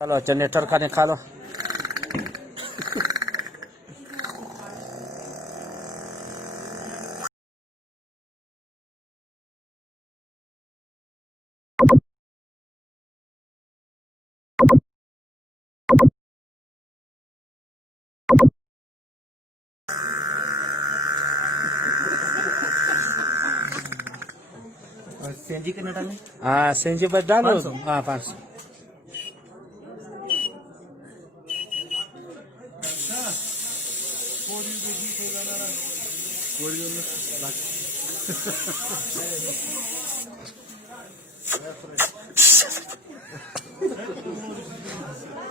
चलो जनरेटर का निकालो। सीएनजी कितना डालें? हाँ सीएनजी पर डालो। 500। हाँ 500।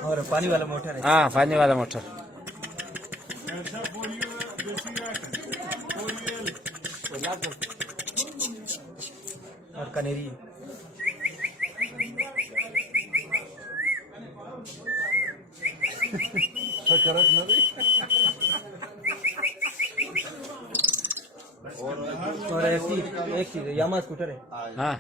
और पानी वाला मोटर है। हाँ पानी वाला मोटर। और कनेरी और ऐसी एक चीज है, यामा स्कूटर है। हाँ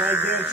Vai, Deus,